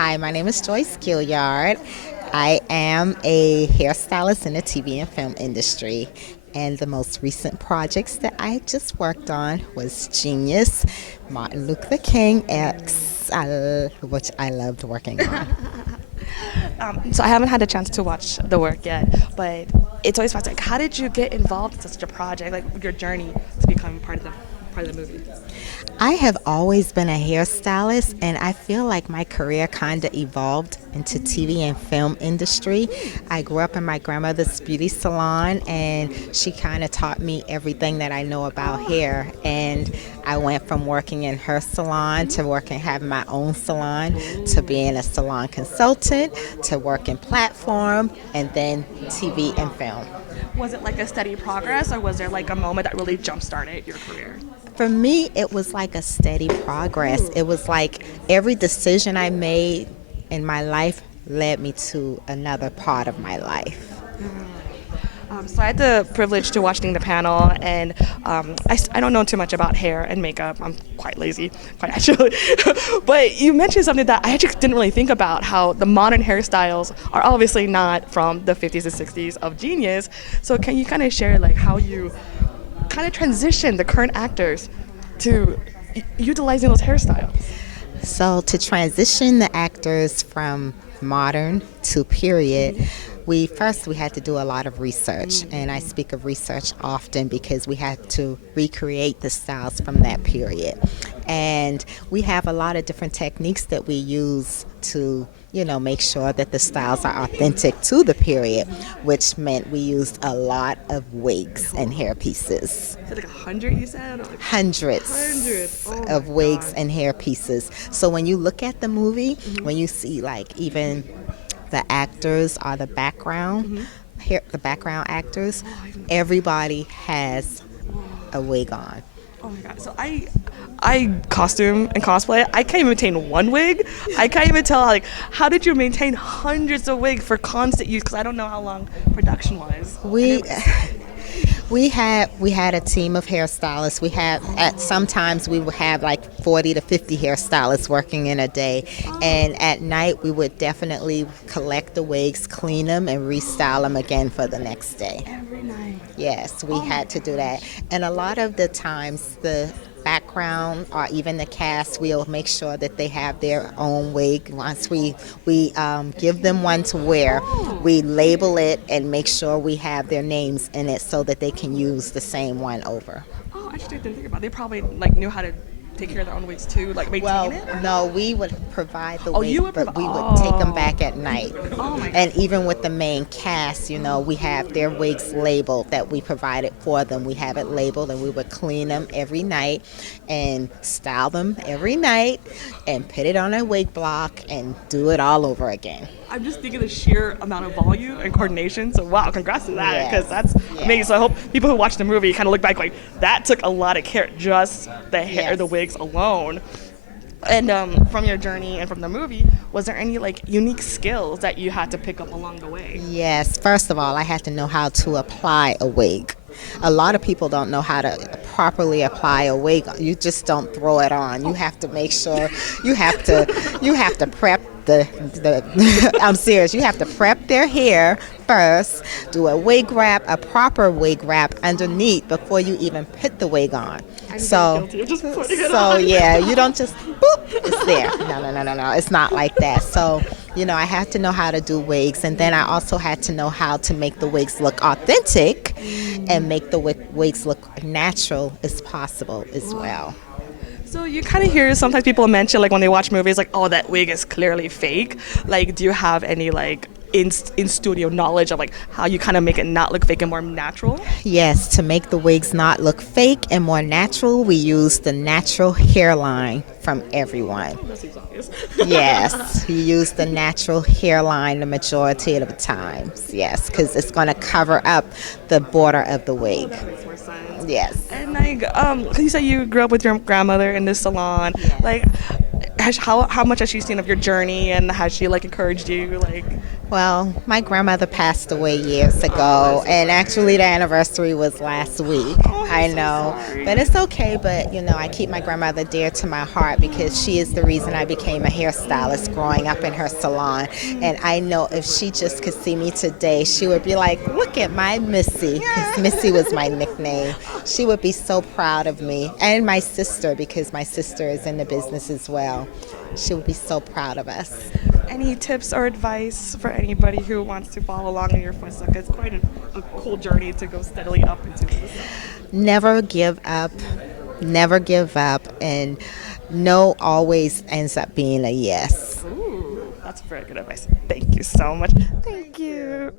Hi, my name is Joyce Gilliard. I am a hairstylist in the TV and film industry. And the most recent projects that I just worked on was Genius, Martin Luther King X, which I loved working on. So I haven't had a chance to watch the work yet, but it's always fascinating. How did you get involved in such a project, like your journey to become part of the movie? I have always been a hairstylist, and I feel like my career kind of evolved into TV and film industry. I grew up in my grandmother's beauty salon, and she kind of taught me everything that I know about hair. And I went from working in her salon to having my own salon, to being a salon consultant, to working platform, and then TV and film. Was it like a steady progress, or was there like a moment that really jump-started your career? For me, it was like a steady progress. It was like every decision I made in my life led me to another part of my life. So I had the privilege to watching the panel, and I don't know too much about hair and makeup. I'm quite lazy, quite actually. But you mentioned something that I actually didn't really think about, how the modern hairstyles are obviously not from the 50s and 60s of Genius. So can you kind of share like how you kind of transition the current actors to utilizing those hairstyles? So to transition the actors from modern to period, we had to do a lot of research, and I speak of research often because we had to recreate the styles from that period. And we have a lot of different techniques that we use to make sure that the styles are authentic to the period, which meant we used a lot of wigs and hair pieces. Is it like 100 you said? Like Hundreds Oh of my wigs God. and hair pieces. So when you look at the movie, when you see like even the actors are the background, the background actors, everybody has a wig on. Oh my God. So I costume and cosplay. I can't even maintain one wig. I can't even tell like how did you maintain hundreds of wigs for constant use? Because I don't know how long production was. We had a team of hairstylists. Sometimes we would have like 40 to 50 hairstylists working in a day, and at night we would definitely collect the wigs, clean them, and restyle them again for the next day. Every night. Yes, we had to do that, and a lot of the times the background or even the cast, we'll make sure that they have their own wig. Once we give them one to wear, we label it and make sure we have their names in it so that they can use the same one over. Oh, actually, I didn't think about it. They probably like knew how to take care of their own wigs too, like maintain Well, it. no, we would provide the Oh, wig, you would but we would oh. take them back at night. Oh my God. And even with the main cast, we have their wigs labeled that we provided for them. We have it labeled, and we would clean them every night and style them every night and put it on a wig block and do it all over again. I'm just thinking the sheer amount of volume and coordination. So wow, congrats to that, because Yes. that's amazing. So I hope people who watch the movie kind of look back like that took a lot of care, just the hair, Yes. the wigs alone. And from your journey and from the movie, was there any like unique skills that you had to pick up along the way? Yes, first of all, I had to know how to apply a wig. A lot of people don't know how to properly apply a wig. You just don't throw it on. You have to make sure you have to prep I'm serious. You have to prep their hair first, do a wig wrap, a proper wig wrap underneath before you even put the wig on. I'm very guilty of just putting it So on. yeah, you don't just boop, it's there. No. It's not like that. So, I had to know how to do wigs, and then I also had to know how to make the wigs look authentic and make the wigs look natural as possible as well. So you kind of hear sometimes people mention like when they watch movies like, oh, that wig is clearly fake. Like, do you have any like in studio knowledge of like how you kind of make it not look fake and more natural? Yes, to make the wigs not look fake and more natural, we use the natural hairline from everyone. That seems obvious. Yes, you use the natural hairline the majority of the times. Yes, because it's going to cover up the border of the wig. That makes more sense. Yes. And like, 'cause you said you grew up with your grandmother in this salon. Yes. Like, how much has she seen of your journey, and has she like encouraged you like? Well, my grandmother passed away years ago, and actually the anniversary was last week. Oh, I know, but it's okay. But I keep my grandmother dear to my heart because she is the reason I became a hairstylist growing up in her salon. And I know if she just could see me today, she would be like, "Look at my Missy," because Missy was my nickname. She would be so proud of me and my sister because my sister is in the business as well. She would be so proud of us. Any tips or advice for anybody who wants to follow along in your footsteps? It's quite a cool journey to go steadily up into this. Never give up. Never give up. And no always ends up being a yes. Ooh, that's very good advice. Thank you so much. Thank you.